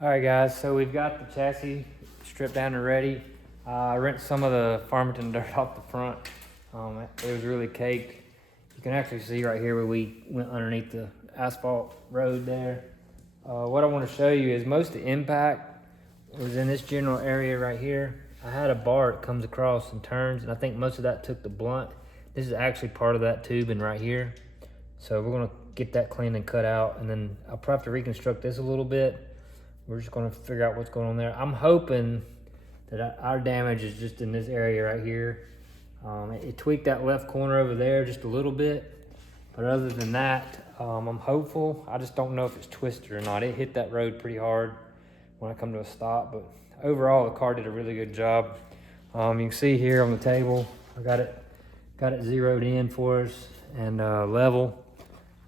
All right, guys, so we've got the chassis stripped down and ready. I rinsed some of the Farmington dirt off the front. It was really caked. You can actually see right here where we went underneath the asphalt road there. What I want to show you is most of the impact was in this general area right here. I had a bar that comes across and turns, and I think most of that took the blunt. This is actually part of that tubing right here. So we're gonna get that cleaned and cut out, and then I'll probably have to reconstruct this a little bit. We're just gonna figure out what's going on there. I'm hoping that our damage is just in this area right here. It tweaked that left corner over there just a little bit, but other than that, I'm hopeful. I just don't know if it's twisted or not. It hit that road pretty hard when I come to a stop, but overall the car did a really good job. You can see here on the table, I got it zeroed in for us and level.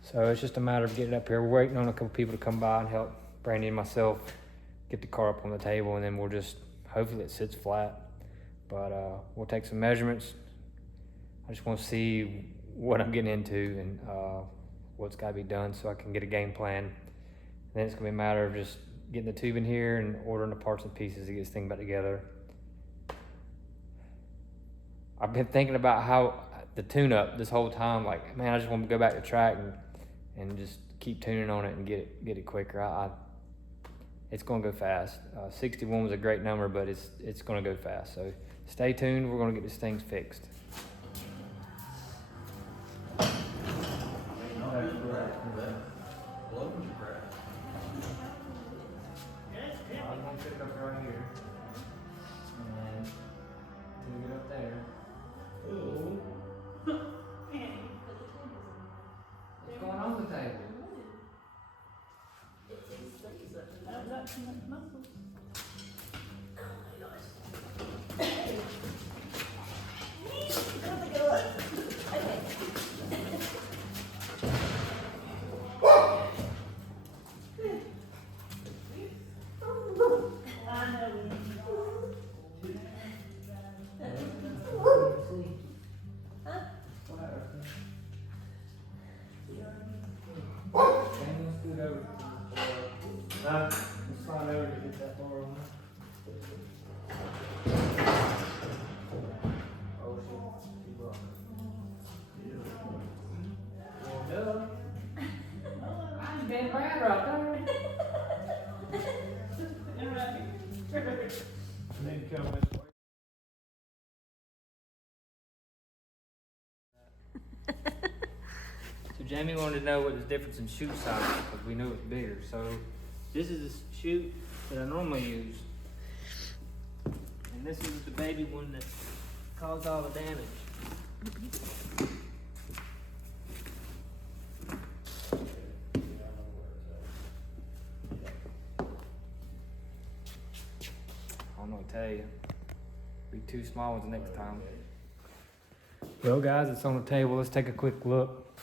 So it's just a matter of getting up here. We're waiting on a couple people to come by and help Brandy and myself get the car up on the table, and then we'll just, hopefully it sits flat. But we'll take some measurements. I just want to see what I'm getting into and what's got to be done so I can get a game plan. And then it's going to be a matter of just getting the tube in here and ordering the parts and pieces to get this thing back together. I've been thinking about how the tune-up this whole time, like, man, I just want to go back to track and just keep tuning on it and get it quicker. It's gonna go fast. 61 was a great number, but it's gonna go fast. So stay tuned. We're gonna get this thing fixed. Let's slide over to get that bar on. Oh shit, keep up. Well, duh. I just been bad right there. Then come this way. So Jamie wanted to know what the difference in chute size is because we knew it's bigger. So this is the chute that I normally use. And this is the baby one that caused all the damage. I don't know what to tell you. Be two small ones next time. Well guys, it's on the table. Let's take a quick look.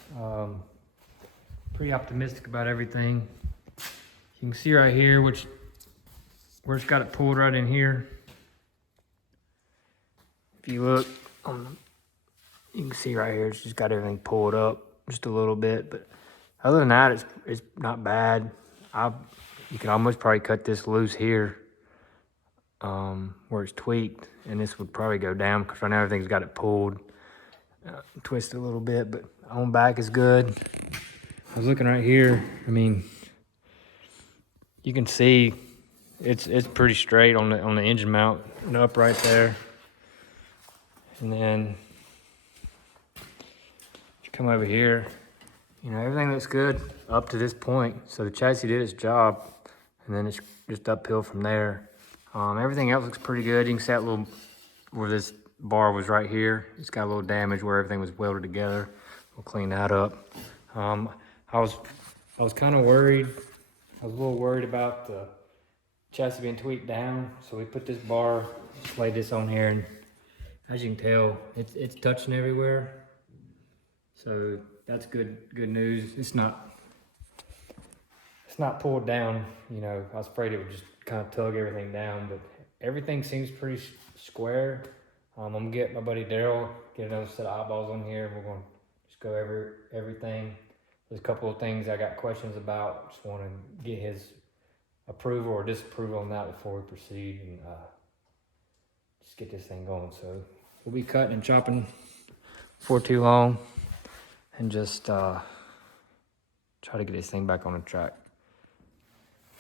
Pretty optimistic about everything. You can see right here, where it's got it pulled right in here. If you look, you can see right here, it's just got everything pulled up just a little bit. But other than that, it's not bad. You can almost probably cut this loose here, where it's tweaked, and this would probably go down because right now everything's got it pulled, twisted a little bit. But on back is good. I was looking right here. I mean, you can see it's pretty straight on the engine mount and up right there. And then if you come over here, you know, everything looks good up to this point. So the chassis did its job, and then it's just uphill from there. Everything else looks pretty good. You can see that little, where this bar was right here, it's got a little damage where everything was welded together. We'll clean that up. I was kind of worried. I was a little worried about the chassis being tweaked down. So we put this bar, just laid this on here, and as you can tell, it's touching everywhere. So that's good news. It's not pulled down. You know, I was afraid it would just kind of tug everything down, but everything seems pretty square. I'm gonna get my buddy Daryl, get another set of eyeballs on here. We're gonna just go over everything. There's a couple of things I got questions about. Just want to get his approval or disapproval on that before we proceed and just get this thing going. So we'll be cutting and chopping before too long and just try to get this thing back on the track.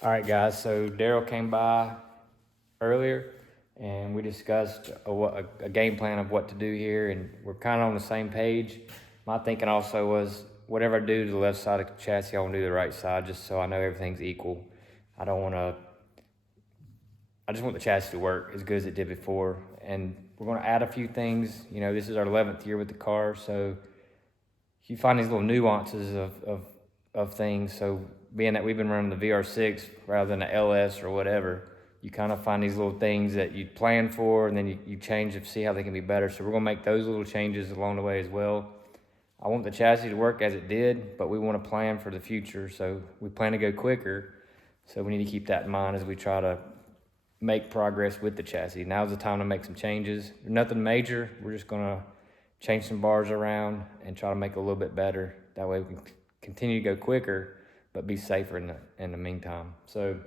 All right, guys, so Daryl came by earlier and we discussed a game plan of what to do here, and we're kind of on the same page. My thinking also was whatever I do to the left side of the chassis, I want to do the right side just so I know everything's equal. I just want the chassis to work as good as it did before. And we're going to add a few things. You know, this is our 11th year with the car, so you find these little nuances of things. So being that we've been running the VR6 rather than the LS or whatever, you kind of find these little things that you plan for and then you change to see how they can be better. So we're going to make those little changes along the way as well. I want the chassis to work as it did, but we want to plan for the future. So we plan to go quicker. So we need to keep that in mind as we try to make progress with the chassis. Now's the time to make some changes. Nothing major. We're just going to change some bars around and try to make it a little bit better. That way we can continue to go quicker, but be safer in the meantime. So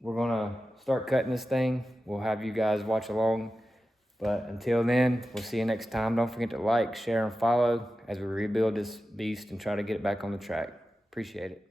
we're going to start cutting this thing. We'll have you guys watch along. But until then, we'll see you next time. Don't forget to like, share, and follow as we rebuild this beast and try to get it back on the track. Appreciate it.